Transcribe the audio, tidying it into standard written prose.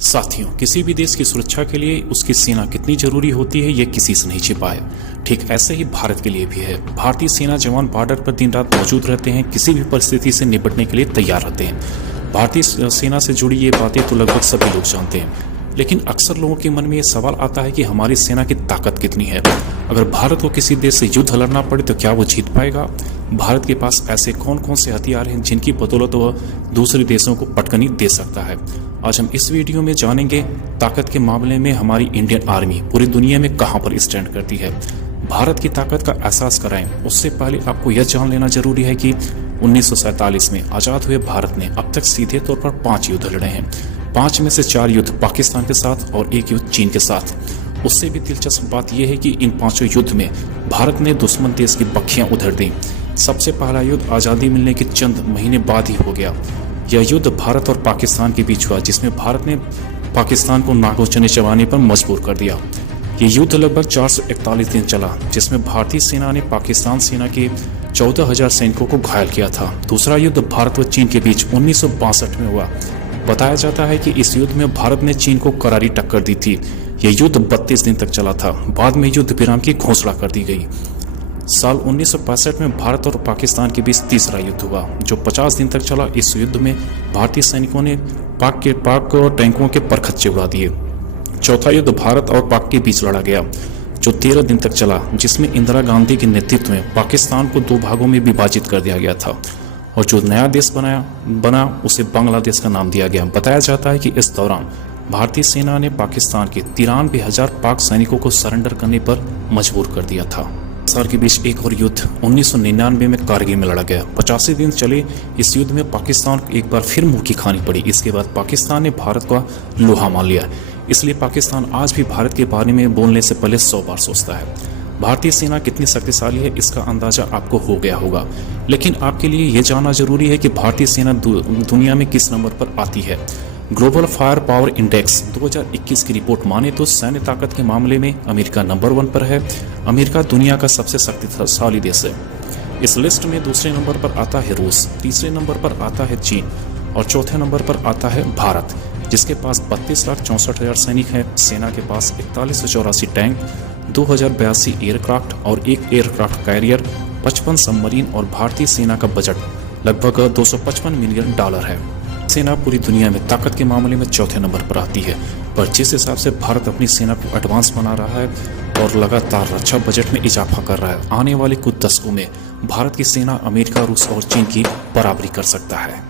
साथियों, किसी भी देश की सुरक्षा के लिए उसकी सेना कितनी जरूरी होती है, ये किसी से नहीं छिपा है। ठीक ऐसे ही भारत के लिए भी है। भारतीय सेना जवान बॉर्डर पर दिन रात मौजूद रहते हैं, किसी भी परिस्थिति से निपटने के लिए तैयार रहते हैं। भारतीय सेना से जुड़ी ये बातें तो लगभग सभी लोग जानते हैं, लेकिन अक्सर लोगों के मन में ये सवाल आता है कि हमारी सेना की ताकत कितनी है। अगर भारत को किसी देश से युद्ध लड़ना पड़े तो क्या वो जीत पाएगा? भारत के पास ऐसे कौन कौन से हथियार हैं जिनकी बदौलत वह दूसरे देशों को पटकनी दे सकता है। आज हम इस वीडियो में जानेंगे ताकत के मामले में हमारी इंडियन आर्मी पूरी दुनिया में कहां पर स्टैंड करती है। भारत की ताकत का एहसास कराएं उससे पहले आपको यह जान लेना जरूरी है कि 1947 में आजाद हुए भारत ने अब तक सीधे तौर पर 5 युद्ध लड़े हैं। 5 में से 4 युद्ध पाकिस्तान के साथ और 1 युद्ध चीन के साथ। उससे भी दिलचस्प बात यह है कि इन 5 युद्ध में भारत ने दुश्मन देश की बखियां उधेड़ दी। सबसे पहला युद्ध आज़ादी मिलने के चंद महीने बाद ही हो गया। यह युद्ध भारत और पाकिस्तान के बीच हुआ, जिसमें भारत ने पाकिस्तान को नागोचने चबाने पर मजबूर कर दिया। ये युद्ध लगभग 441 दिन चला, जिसमें भारतीय सेना ने पाकिस्तान सेना के 14,000 सैनिकों को घायल किया था। दूसरा युद्ध भारत व चीन के बीच 1962 में हुआ। बताया जाता है कि इस युद्ध में भारत ने चीन को करारी टक्कर दी थी। यह युद्ध 32 दिन तक चला था। बाद में युद्ध विराम की घोषणा कर दी गई। साल 1965 में भारत और पाकिस्तान के बीच तीसरा युद्ध हुआ, जो 50 दिन तक चला। इस युद्ध में भारतीय सैनिकों ने पाक टैंकों के परखच्चे उड़ा दिए। चौथा युद्ध भारत और पाक के बीच लड़ा गया, जो 13 दिन तक चला, जिसमें इंदिरा गांधी के नेतृत्व में पाकिस्तान को 2 भागों में विभाजित कर दिया गया था और जो नया देश बना उसे बांग्लादेश का नाम दिया गया। बताया जाता है कि इस दौरान भारतीय सेना ने पाकिस्तान के 93,000 पाक सैनिकों को सरेंडर करने पर मजबूर कर दिया था। साल के बीच एक और युद्ध 1999 में कारगिल में लड़ा गया। 85 दिन चले इस युद्ध में पाकिस्तान को एक बार फिर मुंह की खानी पड़ी। इसके बाद पाकिस्तान ने भारत का लोहा मान लिया, इसलिए पाकिस्तान आज भी भारत के बारे में बोलने से पहले 100 बार सोचता है। भारतीय सेना कितनी शक्तिशाली है, इसका अंदाजा आपको हो गया होगा, लेकिन आपके लिए यह जानना जरूरी है कि भारतीय सेना दुनिया में किस नंबर पर आती है। ग्लोबल फायर पावर इंडेक्स 2021 की रिपोर्ट माने तो सैन्य ताकत के मामले में अमेरिका नंबर 1 पर है। अमेरिका दुनिया का सबसे शक्तिशाली देश है। इस लिस्ट में दूसरे नंबर पर आता है रूस, तीसरे नंबर पर आता है चीन और चौथे नंबर पर आता है भारत, जिसके पास 32,64,000 सैनिक हैं। सेना के पास 4184 टैंक, 2082 एयरक्राफ्ट और 1 एयरक्राफ्ट कैरियर, 55 सबमरीन और भारतीय सेना का बजट लगभग $255 मिलियन है। सेना पूरी दुनिया में ताकत के मामले में चौथे नंबर पर आती है, पर जिस हिसाब से भारत अपनी सेना को एडवांस बना रहा है और लगातार रक्षा बजट में इजाफा कर रहा है, आने वाले कुछ दशकों में भारत की सेना अमेरिका, रूस और चीन की बराबरी कर सकता है।